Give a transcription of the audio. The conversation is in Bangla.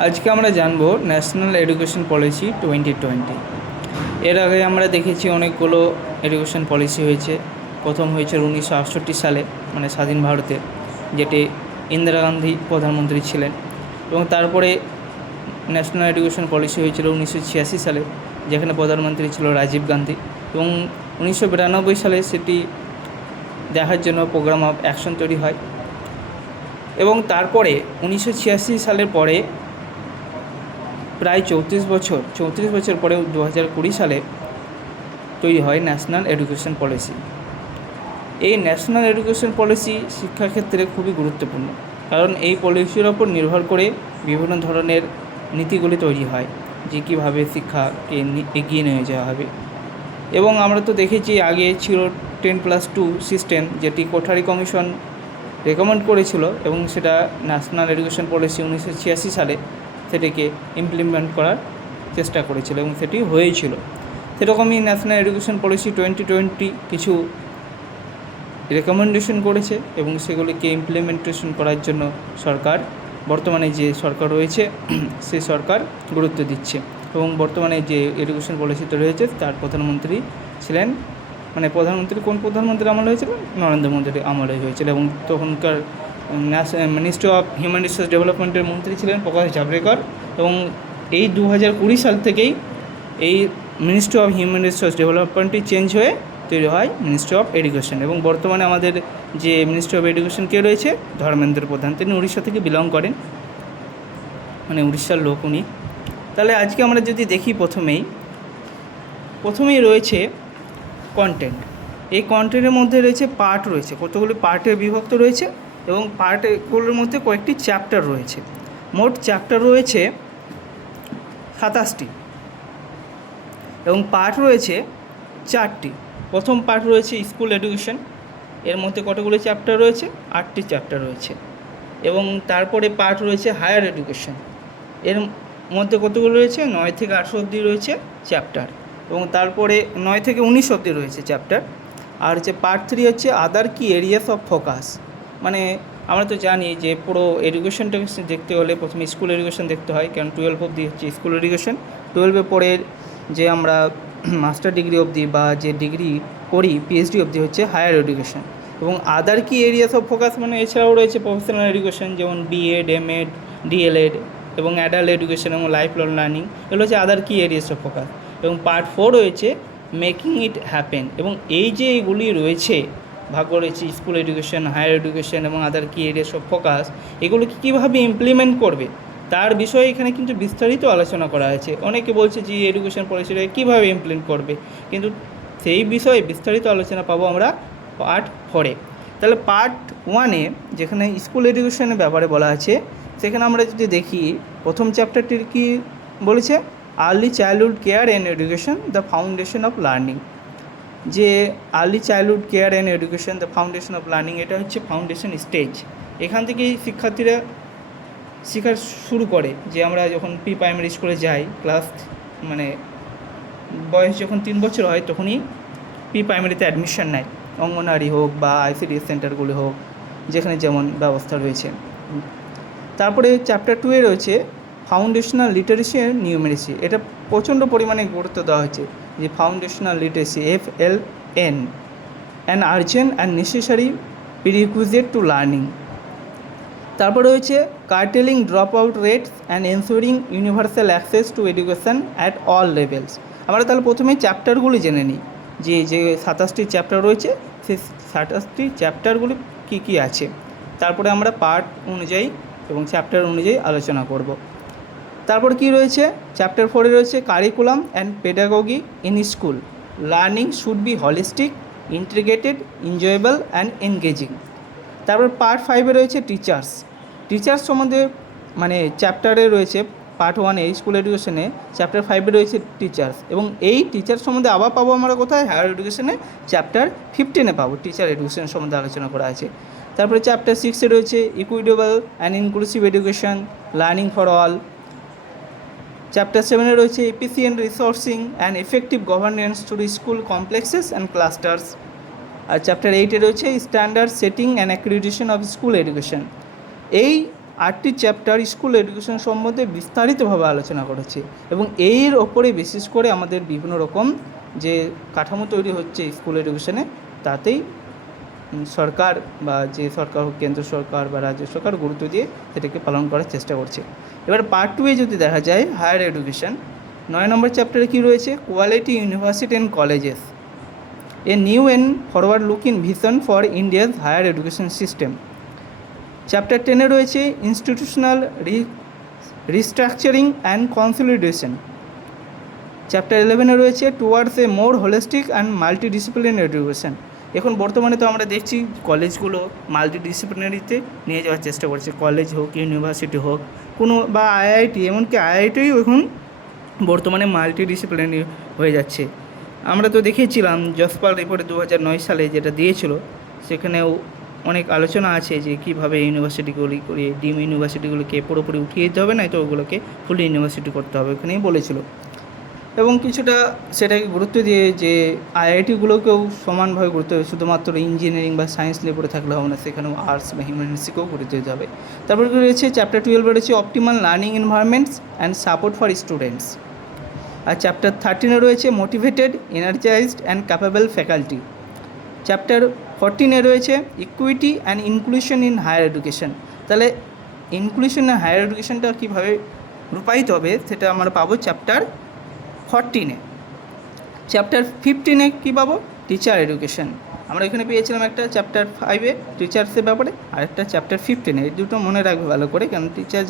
আজকে আমরা জানবো ন্যাশনাল এডুকেশন পলিসি 2020। এর আগে আমরা দেখেছি অনেকগুলো এডুকেশন পলিসি হয়েছে। প্রথম হয়েছিল 1968 সালে, মানে স্বাধীন ভারতে, যেটি ইন্দিরা গান্ধী প্রধানমন্ত্রী ছিলেন। এবং তারপরে ন্যাশনাল এডুকেশন পলিসি হয়েছিল 1986 সালে, যেখানে প্রধানমন্ত্রী ছিল রাজীব গান্ধী। এবং 1992 সালে সেটি দেখার জন্য প্রোগ্রাম অফ অ্যাকশন তৈরি হয়। এবং তারপরে 1986 সালের পরে প্রায় 34 বছর পরে 2020 সালে তৈরি হয় ন্যাশনাল এডুকেশন পলিসি। এই ন্যাশনাল এডুকেশন পলিসি শিক্ষাক্ষেত্রে খুবই গুরুত্বপূর্ণ, কারণ এই পলিসির ওপর নির্ভর করে বিভিন্ন ধরনের নীতিগুলি তৈরি হয়, যে কীভাবে শিক্ষাকে এগিয়ে নিয়ে যাওয়া হবে। এবং আমরা তো দেখেছি আগে ছিল 10+2 সিস্টেম, যেটি কোঠারি কমিশন রেকমেন্ড করেছিল, এবং সেটা ন্যাশনাল এডুকেশন পলিসি 1986 সালে সেটিকে ইমপ্লিমেন্ট করার চেষ্টা করেছিল এবং সেটি হয়েছিল। সেরকমই ন্যাশনাল এডুকেশন পলিসি 2020 কিছু রেকমেন্ডেশন করেছে এবং সেগুলিকে ইমপ্লিমেন্টেশন করার জন্য সরকার, বর্তমানে যে সরকার রয়েছে সেই সরকার গুরুত্ব দিচ্ছে। এবং বর্তমানে যে এডুকেশন পলিসিতে রয়েছে তার প্রধানমন্ত্রী ছিলেন, মানে কোন প্রধানমন্ত্রী আমলে হয়েছিল? নরেন্দ্র মোদীর আমলে হয়েছিল। এবং তখনকার মিনিস্ট্রি অফ হিউম্যান রিসোর্স ডেভেলপমেন্টের মন্ত্রী ছিলেন প্রকাশ জাভড়েকর। এবং এই 2020 সাল থেকেই এই মিনিস্ট্রি অফ হিউম্যান রিসোর্স ডেভেলপমেন্টটি চেঞ্জ হয়ে তৈরি হয় মিনিস্ট্রি অফ এডুকেশন। এবং বর্তমানে আমাদের যে মিনিস্ট্রি অফ এডুকেশন কে রয়েছে, ধর্মেন্দ্র প্রধান, তিনি উড়িষ্যা থেকে বিলং করেন, মানে উড়িষ্যার লোক উনি। তাহলে আজকে আমরা যদি দেখি, প্রথমেই রয়েছে কন্টেন্ট। এই কন্টেন্টের মধ্যে রয়েছে পার্ট, রয়েছে কতগুলি পার্টে বিভক্ত রয়েছে, এবং পার্টগুলোর মধ্যে কয়েকটি চ্যাপ্টার রয়েছে। মোট চ্যাপ্টার রয়েছে 27টি এবং পার্ট রয়েছে 4টি। প্রথম পার্ট রয়েছে স্কুল এডুকেশন, এর মধ্যে কতগুলি চ্যাপ্টার রয়েছে? 8টি চ্যাপ্টার রয়েছে। এবং তারপরে পার্ট রয়েছে হায়ার এডুকেশন, এর মধ্যে কতগুলো রয়েছে? 9 থেকে 18 অবধি রয়েছে চ্যাপ্টার, এবং তারপরে 9 থেকে 19 অবধি রয়েছে চ্যাপ্টার। আর হচ্ছে পার্ট 3 হচ্ছে আদার কি এরিয়াস অফ ফোকাস। মানে আমরা তো জানি যে পুরো এডুকেশনটাকে দেখতে হলে প্রথমে স্কুল এডুকেশন দেখতে হয়, কারণ 12 অবধি হচ্ছে স্কুল এডুকেশন। 12-এর পরে যে আমরা মাস্টার ডিগ্রি অবধি বা যে ডিগ্রি করি পিএইচডি অবধি হচ্ছে হায়ার এডুকেশন। এবং আদার কি এরিয়াস অফ ফোকাস মানে এছাড়াও রয়েছে প্রফেশনাল এডুকেশন, যেমন বিএড, এমএড, ডিএলএড, এবং অ্যাডাল্ট এডুকেশন এবং লাইফ লং লার্নিং, এগুলো হচ্ছে আদার কি এরিয়াস অফ ফোকাস। এবং পার্ট 4 রয়েছে মেকিং ইট হ্যাপেন। এবং এই যে এগুলি রয়েছে, ভাগ রয়েছে স্কুল এডুকেশন, হায়ার এডুকেশন এবং আদার কি এরিয়াস অফ ফোকাস, এগুলোকে কীভাবে ইমপ্লিমেন্ট করবে তার বিষয়ে এখানে কিন্তু বিস্তারিত আলোচনা করা হয়েছে। অনেকে বলছে যে এডুকেশন পলিসিটাকে কীভাবে ইমপ্লিমেন্ট করবে, কিন্তু সেই বিষয়ে বিস্তারিত আলোচনা পাবো আমরা পার্ট 4-এ। তাহলে পার্ট 1-এ যেখানে স্কুল এডুকেশনের ব্যাপারে বলা আছে, সেখানে আমরা যদি দেখি প্রথম চ্যাপ্টারটির কী বলেছে, early childhood care and education the foundation of learning. যে early childhood care and education the foundation of learning, এটা হচ্ছে ফাউন্ডেশন স্টেজ। এখান থেকেই শিক্ষার্থীরা শেখা শুরু করে। যে আমরা যখন প্রি প্রাইমারি স্কুলে যাই, ক্লাস মানে বয়স যখন 3 বছর হয় তখনই প্রি প্রাইমারিতে অ্যাডমিশন নেয়, অঙ্গনওয়াড়ি হোক বা আইসিডিএস সেন্টারগুলি হোক, যেখানে যেমন ব্যবস্থা রয়েছে। তারপরে চ্যাপ্টার 2-এ রয়েছে ফাউন্ডেশনাল লিটারেসি অ্যান্ড নিউমেরেসি। এটা প্রচণ্ড পরিমাণে গুরুত্ব দেওয়া হয়েছে, যে foundational literacy FLN, an urgent and necessary prerequisite to learning. তারপরে রয়েছে curtailing drop out rates and ensuring universal access to education at all levels. আমরা তাহলে প্রথমে চ্যাপ্টারগুলি জেনে নিই, যে 27টি চ্যাপ্টার রয়েছে সেই 27টি চ্যাপ্টারগুলি কী কী আছে। তারপরে আমরা পার্ট অনুযায়ী এবং চ্যাপ্টার অনুযায়ী আলোচনা করব। তারপর কি রয়েছে? চ্যাপ্টার 4-এ রয়েছে curriculum and pedagogy in school, learning should be holistic, integrated, enjoyable and engaging. তারপর পার্ট 5-এ রয়েছে টিচার্স সম্বন্ধে, মানে চ্যাপ্টারে রয়েছে পার্ট 1-এ স্কুল এডুকেশনে, চ্যাপ্টার 5-এ রয়েছে টিচার্স। এবং এই টিচার সম্বন্ধে আবার পাবো আমরা কোথায়? হায়ার এডুকেশনে চ্যাপ্টার 15-এ পাবো টিচার এডুকেশন সম্বন্ধে আলোচনা করা আছে। তারপরে চ্যাপ্টার 6-এ রয়েছে equitable and inclusive education, learning for all. Chapter 7-এ রয়েছে efficient resourcing and effective governance through school complexes and clusters. আর চ্যাপ্টার 8-এ রয়েছে standard setting and accreditation of school education. এই 8টি চ্যাপ্টার স্কুল এডুকেশন সম্বন্ধে বিস্তারিতভাবে আলোচনা করেছে এবং এর ওপরে বিশেষ করে আমাদের বিভিন্ন রকম যে কাঠামো তৈরি হচ্ছে স্কুল এডুকেশনে তাতেই সরকার বা যে সরকার হোক কেন্দ্র সরকার বা রাজ্য সরকার গুরুত্ব দিয়ে সেটাকে পালন করার চেষ্টা করছে। এবার পার্ট 2-এ যদি দেখা যায় হায়ার এডুকেশন 9 নম্বর চ্যাপ্টারে কী রয়েছে, quality university and colleges, a new and forward looking vision for India's higher education system. Chapter 10-এ রয়েছে institutional restructuring and consolidation. Chapter 11-এ রয়েছে towards a more holistic and multidisciplinary education. এখন বর্তমানে তো আমরা দেখছি কলেজগুলো মাল্টিডিসিপ্লিনারিতে নিয়ে যাওয়ার চেষ্টা করছে, কলেজ হোক ইউনিভার্সিটি হোক কোনো বা আইআইটি, এমনকি আইআইটিও এখন বর্তমানে মাল্টিডিসিপ্লিনারি হয়ে যাচ্ছে। আমরা তো দেখেছিলাম জসপাল রিপোর্টে 2009 সালে যেটা দিয়েছিল, সেখানেও অনেক আলোচনা আছে যে কীভাবে ইউনিভার্সিটিগুলি করে ডিম ইউনিভার্সিটিগুলোকে পুরোপুরি উঠিয়ে দিতে হবে, না তো ওগুলোকে ফুল ইউনিভার্সিটি করতে হবে, ওখানেই বলেছিল। এবং কিছুটা সেটাকে গুরুত্ব দিয়ে যে আইআইটিগুলোকেও সমানভাবে গুরুত্ব দেবে, শুধুমাত্র ইঞ্জিনিয়ারিং বা সায়েন্স নিয়ে পড়ে থাকলে হবে না, সেখানেও আর্টস বা হিউম্যানিটিসকেও গুরুত্ব দিতে হবে। তারপরে রয়েছে চ্যাপ্টার 12 রয়েছে optimal learning environments and support for students. আর চ্যাপ্টার 13-এ রয়েছে motivated energised and capable faculty. Chapter 14-এ রয়েছে equity and inclusion in higher education. তাহলে ইনক্লুশন ইন হায়ার এডুকেশনটা কীভাবে রূপায়িত হবে সেটা আমরা পাবো চ্যাপ্টার 14-এ। চ্যাপ্টার 15-এ কী পাবো, টিচার এডুকেশন। আমরা এখানে পেয়েছিলাম একটা চ্যাপ্টার 5-এ টিচার্সের ব্যাপারে আর একটা চ্যাপ্টার 15-এ, এই দুটো মনে রাখবে ভালো করে, কারণ টিচার